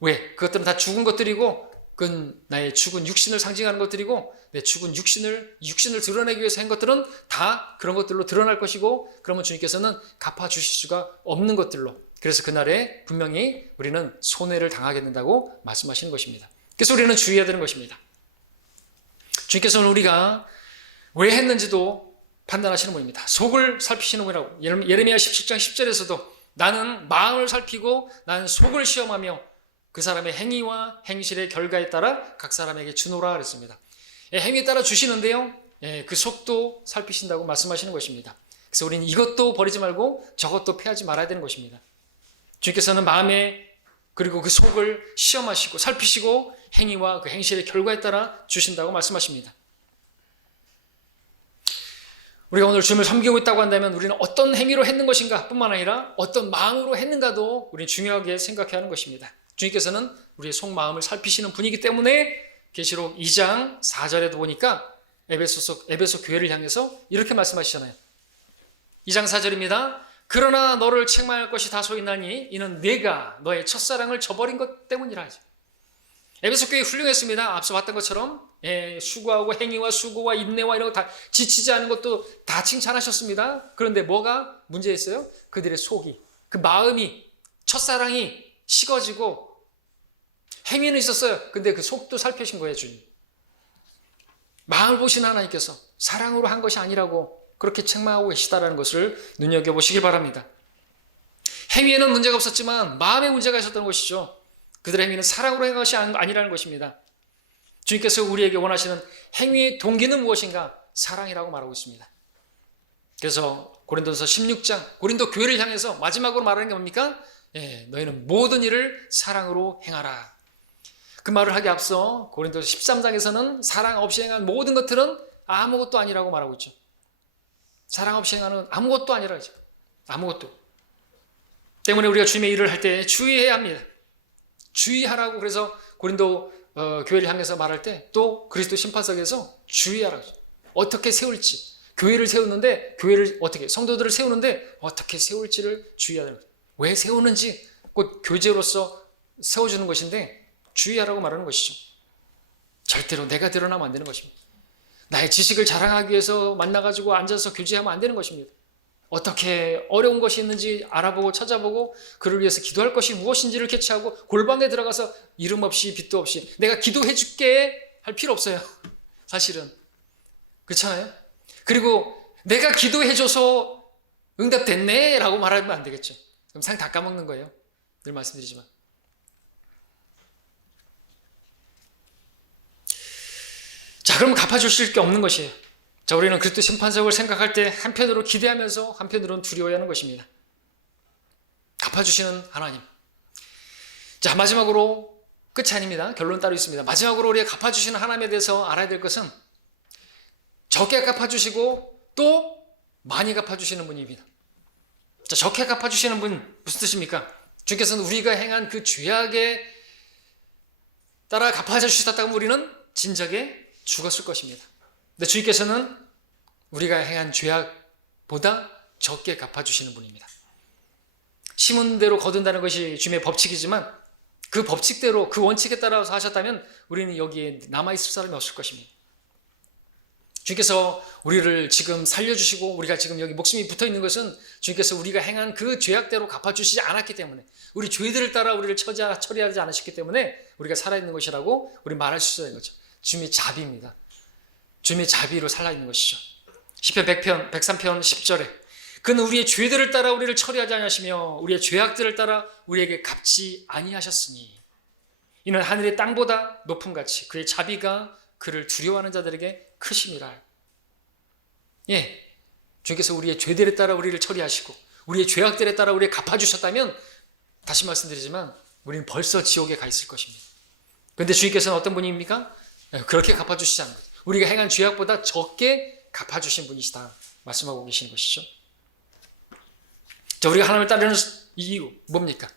왜? 그것들은 다 죽은 것들이고 그건 나의 죽은 육신을 상징하는 것들이고 내 죽은 육신을 드러내기 위해서 한 것들은 다 그런 것들로 드러날 것이고 그러면 주님께서는 갚아주실 수가 없는 것들로 그래서 그날에 분명히 우리는 손해를 당하게 된다고 말씀하시는 것입니다. 그래서 우리는 주의해야 되는 것입니다. 주님께서는 우리가 왜 했는지도 판단하시는 분입니다. 속을 살피시는 분이라고 예레미야 17장 10절에서도 나는 마음을 살피고 나는 속을 시험하며 그 사람의 행위와 행실의 결과에 따라 각 사람에게 주노라 그랬습니다. 행위에 따라 주시는데요. 그 속도 살피신다고 말씀하시는 것입니다. 그래서 우리는 이것도 버리지 말고 저것도 패하지 말아야 되는 것입니다. 주님께서는 마음에 그리고 그 속을 시험하시고 살피시고 행위와 그 행실의 결과에 따라 주신다고 말씀하십니다. 우리가 오늘 주님을 섬기고 있다고 한다면 우리는 어떤 행위로 했는 것인가 뿐만 아니라 어떤 마음으로 했는가도 우리는 중요하게 생각해야 하는 것입니다. 주님께서는 우리의 속마음을 살피시는 분이기 때문에 계시록 2장 4절에도 보니까 에베소 교회를 향해서 이렇게 말씀하시잖아요. 2장 4절입니다. 그러나 너를 책망할 것이 다소 있나니 이는 네가 너의 첫사랑을 저버린 것 때문이라 하죠. 에베소 교회 훌륭했습니다. 앞서 봤던 것처럼 수고하고 행위와 수고와 인내와 이런 거 다 지치지 않은 것도 다 칭찬하셨습니다. 그런데 뭐가 문제였어요? 그들의 속이, 그 마음이, 첫사랑이 식어지고 행위는 있었어요. 근데 그 속도 살피신 거예요, 주님. 마음을 보시는 하나님께서 사랑으로 한 것이 아니라고 그렇게 책망하고 계시다라는 것을 눈여겨보시길 바랍니다. 행위에는 문제가 없었지만 마음에 문제가 있었던 것이죠. 그들의 행위는 사랑으로 한 것이 아니라는 것입니다. 주님께서 우리에게 원하시는 행위의 동기는 무엇인가? 사랑이라고 말하고 있습니다. 그래서 고린도서 16장 고린도 교회를 향해서 마지막으로 말하는 게 뭡니까? 너희는 모든 일을 사랑으로 행하라. 그 말을 하기 앞서 고린도서 13장에서는 사랑 없이 행한 모든 것들은 아무것도 아니라고 말하고 있죠. 사랑 없이 행하는 아무것도 아니라 하죠. 아무것도. 때문에 우리가 주님의 일을 할 때 주의해야 합니다. 주의하라고 그래서 고린도 교회를 향해서 말할 때 또 그리스도 심판석에서 주의하라고. 어떻게 세울지. 교회를 세우는데 교회를 어떻게 성도들을 세우는데 어떻게 세울지를 주의하는 거예요. 왜 세우는지 곧 교제로서 세워주는 것인데 주의하라고 말하는 것이죠. 절대로 내가 드러나면 안 되는 것입니다. 나의 지식을 자랑하기 위해서 만나가지고 앉아서 교제하면 안 되는 것입니다. 어떻게 어려운 것이 있는지 알아보고 찾아보고 그를 위해서 기도할 것이 무엇인지를 캐치하고 골방에 들어가서 이름 없이 빛도 없이 내가 기도해 줄게 할 필요 없어요. 사실은. 그렇잖아요. 그리고 내가 기도해줘서 응답됐네 라고 말하면 안 되겠죠. 그럼 상 다 까먹는 거예요. 늘 말씀드리지만. 자, 그럼 갚아주실 게 없는 것이에요. 자, 우리는 그리스도 심판석을 생각할 때 한편으로 기대하면서 한편으로는 두려워하는 것입니다. 갚아주시는 하나님. 자, 마지막으로 끝이 아닙니다. 결론 따로 있습니다. 마지막으로 우리가 갚아주시는 하나님에 대해서 알아야 될 것은 적게 갚아주시고 또 많이 갚아주시는 분입니다. 자, 적게 갚아주시는 분 무슨 뜻입니까? 주께서는 우리가 행한 그 죄악에 따라 갚아주셨다면 우리는 진작에 죽었을 것입니다. 근데 주님께서는 우리가 행한 죄악보다 적게 갚아주시는 분입니다. 심은 대로 거둔다는 것이 주님의 법칙이지만 그 법칙대로 그 원칙에 따라서 하셨다면 우리는 여기에 남아있을 사람이 없을 것입니다. 주님께서 우리를 지금 살려주시고 우리가 지금 여기 목숨이 붙어있는 것은 주님께서 우리가 행한 그 죄악대로 갚아주시지 않았기 때문에 우리 죄들을 따라 우리를 처리하지 않으셨기 때문에 우리가 살아있는 것이라고 우리 말할 수 있는 거죠. 주님의 자비입니다. 주님의 자비로 살아있는 것이죠. 시편 103편 10절에 그는 우리의 죄들을 따라 우리를 처리하지 아니하시며 우리의 죄악들을 따라 우리에게 갚지 아니하셨으니 이는 하늘의 땅보다 높은 가치 그의 자비가 그를 두려워하는 자들에게 크심이라. 주께서 우리의 죄들에 따라 우리를 처리하시고 우리의 죄악들에 따라 우리를 갚아주셨다면 다시 말씀드리지만 우리는 벌써 지옥에 가 있을 것입니다. 그런데 주님께서는 어떤 분입니까? 그렇게 갚아주시지 않는 거죠. 우리가 행한 죄악보다 적게 갚아주신 분이시다 말씀하고 계시는 것이죠. 자, 우리가 하나님을 따르는 이유 뭡니까?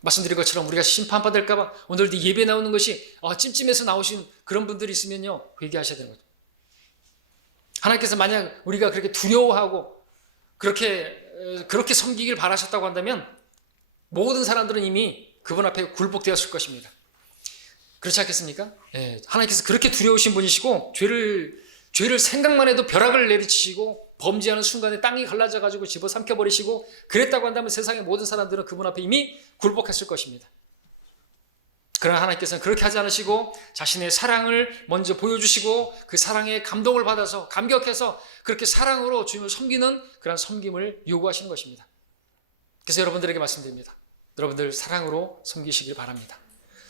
말씀드린 것처럼 우리가 심판받을까 봐 오늘도 예배 나오는 것이 찜찜해서 나오신 그런 분들이 있으면요 회개하셔야 되는 거죠. 하나님께서 만약 우리가 그렇게 두려워하고 그렇게 섬기길 바라셨다고 한다면 모든 사람들은 이미 그분 앞에 굴복되었을 것입니다. 그렇지 않겠습니까? 하나님께서 그렇게 두려우신 분이시고 죄를 생각만 해도 벼락을 내리치시고 범죄하는 순간에 땅이 갈라져가지고 집어삼켜버리시고 그랬다고 한다면 세상의 모든 사람들은 그분 앞에 이미 굴복했을 것입니다. 그러나 하나님께서는 그렇게 하지 않으시고 자신의 사랑을 먼저 보여주시고 그 사랑에 감동을 받아서 감격해서 그렇게 사랑으로 주님을 섬기는 그런 섬김을 요구하시는 것입니다. 그래서 여러분들에게 말씀드립니다. 여러분들 사랑으로 섬기시길 바랍니다.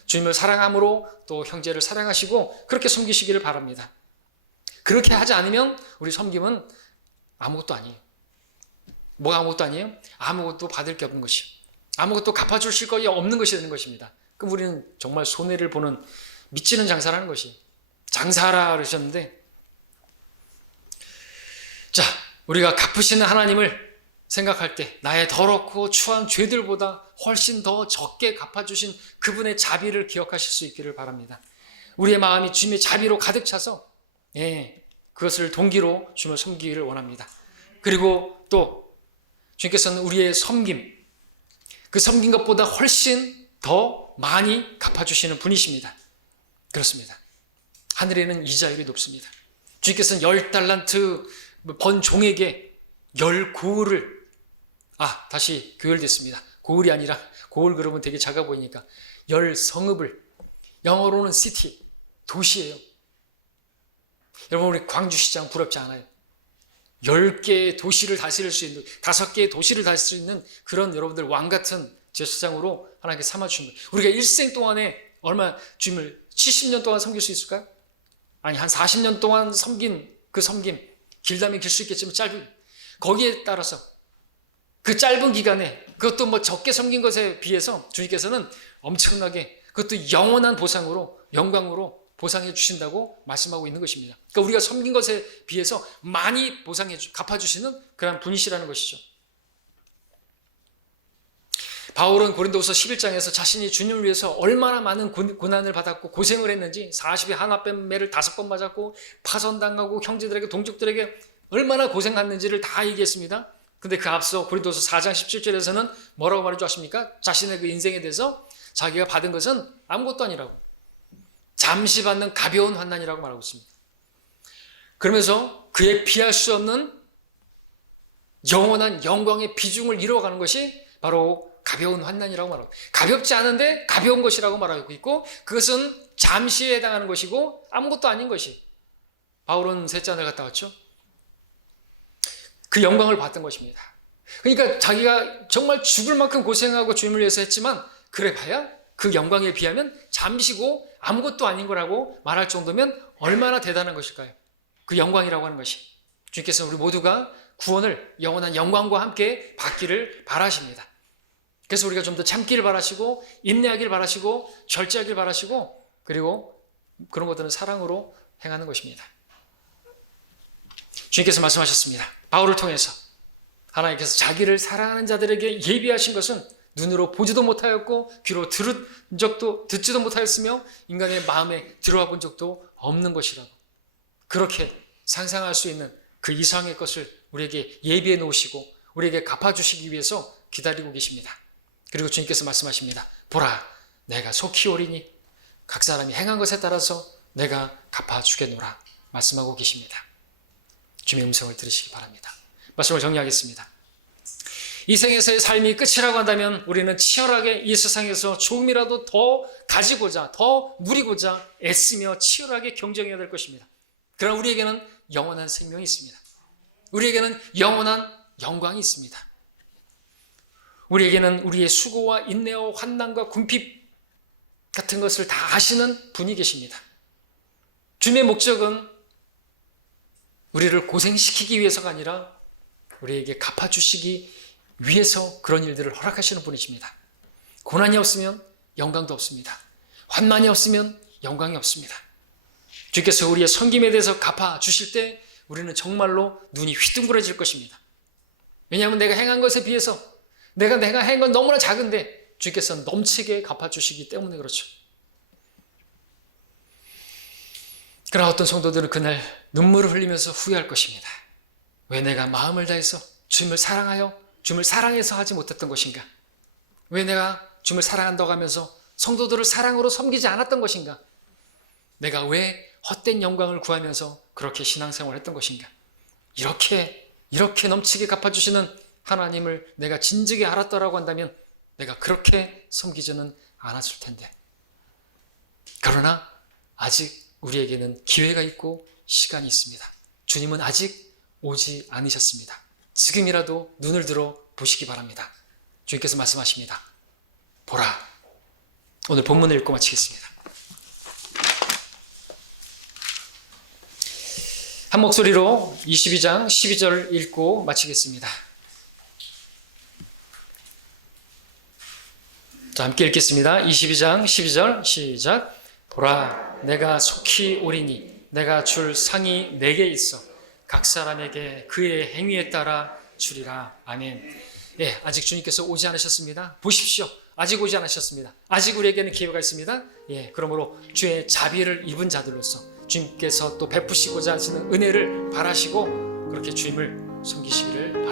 주님을 사랑함으로 또 형제를 사랑하시고 그렇게 섬기시기를 바랍니다. 그렇게 하지 않으면 우리 섬김은 아무것도 아니에요. 뭐가 아무것도 아니에요? 아무것도 받을 게 없는 것이요. 아무것도 갚아주실 것이 없는 것이 되는 것입니다. 그럼 우리는 정말 손해를 보는 미치는 장사라는 것이 장사하라 그러셨는데 자, 우리가 갚으시는 하나님을 생각할 때 나의 더럽고 추한 죄들보다 훨씬 더 적게 갚아주신 그분의 자비를 기억하실 수 있기를 바랍니다. 우리의 마음이 주님의 자비로 가득 차서 그것을 동기로 주님을 섬기기를 원합니다. 그리고 또 주님께서는 우리의 섬김, 그 섬긴 것보다 훨씬 더 많이 갚아주시는 분이십니다. 그렇습니다. 하늘에는 이자율이 높습니다. 주님께서는 10달란트 번 종에게 10고을을 다시 교열됐습니다. 고을이 아니라 고을 그러면 되게 작아 보이니까 10성읍을 영어로는 시티, 도시예요. 여러분 우리 광주시장 부럽지 않아요? 10개의 도시를 다스릴 수 있는 5개의 도시를 다스릴 수 있는 그런 여러분들 왕같은 제사장으로 하나님께 삼아주신 거예요. 우리가 일생 동안에 얼마 주님을 70년 동안 섬길 수 있을까요? 아니 한 40년 동안 섬긴 그 섬김 길다면 길 수 있겠지만 짧은 거기에 따라서 그 짧은 기간에 그것도 뭐 적게 섬긴 것에 비해서 주님께서는 엄청나게 그것도 영원한 보상으로 영광으로 보상해 주신다고 말씀하고 있는 것입니다. 그러니까 우리가 섬긴 것에 비해서 많이 갚아주시는 그런 분이시라는 것이죠. 바울은 고린도후서 11장에서 자신이 주님을 위해서 얼마나 많은 고난을 받았고 고생을 했는지 40에 한화뱀매를 5번 맞았고 파선당하고 형제들에게 동족들에게 얼마나 고생했는지를 다 얘기했습니다. 근데 그 앞서 고린도서 4장 17절에서는 뭐라고 말할 줄 아십니까? 자신의 그 인생에 대해서 자기가 받은 것은 아무것도 아니라고, 잠시 받는 가벼운 환난이라고 말하고 있습니다. 그러면서 그의 피할 수 없는 영원한 영광의 비중을 이루어가는 것이 바로 가벼운 환난이라고 말하고, 가볍지 않은데 가벼운 것이라고 말하고 있고, 그것은 잠시에 해당하는 것이고 아무것도 아닌 것이, 바울은 셋째 하늘 갔다 왔죠. 그 영광을 받던 것입니다. 그러니까 자기가 정말 죽을 만큼 고생하고 주님을 위해서 했지만 그래 봐야 그 영광에 비하면 잠시고 아무것도 아닌 거라고 말할 정도면 얼마나 대단한 것일까요? 그 영광이라고 하는 것이. 주님께서는 우리 모두가 구원을 영원한 영광과 함께 받기를 바라십니다. 그래서 우리가 좀 더 참기를 바라시고 인내하기를 바라시고 절제하기를 바라시고, 그리고 그런 것들은 사랑으로 행하는 것입니다. 주님께서 말씀하셨습니다. 바울을 통해서 하나님께서 자기를 사랑하는 자들에게 예비하신 것은 눈으로 보지도 못하였고 귀로 듣지도 못하였으며 인간의 마음에 들어와 본 적도 없는 것이라고, 그렇게 상상할 수 있는 그 이상의 것을 우리에게 예비해 놓으시고 우리에게 갚아주시기 위해서 기다리고 계십니다. 그리고 주님께서 말씀하십니다. 보라, 내가 속히 오리니 각 사람이 행한 것에 따라서 내가 갚아주겠노라 말씀하고 계십니다. 주님의 음성을 들으시기 바랍니다. 말씀을 정리하겠습니다. 이 생에서의 삶이 끝이라고 한다면 우리는 치열하게 이 세상에서 조금이라도 더 가지고자, 더 누리고자 애쓰며 치열하게 경쟁해야 될 것입니다. 그러나 우리에게는 영원한 생명이 있습니다. 우리에게는 영원한 영광이 있습니다. 우리에게는 우리의 수고와 인내와 환난과 궁핍 같은 것을 다 아시는 분이 계십니다. 주님의 목적은 우리를 고생시키기 위해서가 아니라 우리에게 갚아주시기 위해서 그런 일들을 허락하시는 분이십니다. 고난이 없으면 영광도 없습니다. 환난이 없으면 영광이 없습니다. 주께서 우리의 섬김에 대해서 갚아주실 때 우리는 정말로 눈이 휘둥그레질 것입니다. 왜냐하면 내가 행한 것에 비해서 내가 행한 건 너무나 작은데 주께서는 넘치게 갚아주시기 때문에 그렇죠. 그러나 어떤 성도들은 그날 눈물을 흘리면서 후회할 것입니다. 왜 내가 마음을 다해서 주님을 사랑해서 하지 못했던 것인가? 왜 내가 주님을 사랑한다고 하면서 성도들을 사랑으로 섬기지 않았던 것인가? 내가 왜 헛된 영광을 구하면서 그렇게 신앙생활을 했던 것인가? 이렇게 넘치게 갚아주시는 하나님을 내가 진즉에 알았더라고 한다면 내가 그렇게 섬기지는 않았을 텐데. 그러나 아직 우리에게는 기회가 있고 시간이 있습니다. 주님은 아직 오지 않으셨습니다. 지금이라도 눈을 들어 보시기 바랍니다. 주님께서 말씀하십니다. 보라. 오늘 본문을 읽고 마치겠습니다. 한 목소리로 22장 12절 읽고 마치겠습니다. 자, 함께 읽겠습니다. 22장 12절 시작. 보라, 내가 속히 오리니 내가 줄 상이 내게 있어 각 사람에게 그의 행위에 따라 주리라. 아멘. 예, 아직 주님께서 오지 않으셨습니다. 보십시오. 아직 오지 않으셨습니다. 아직 우리에게는 기회가 있습니다. 예, 그러므로 주의 자비를 입은 자들로서 주님께서 또 베푸시고자 하시는 은혜를 바라시고 그렇게 주님을 섬기시기를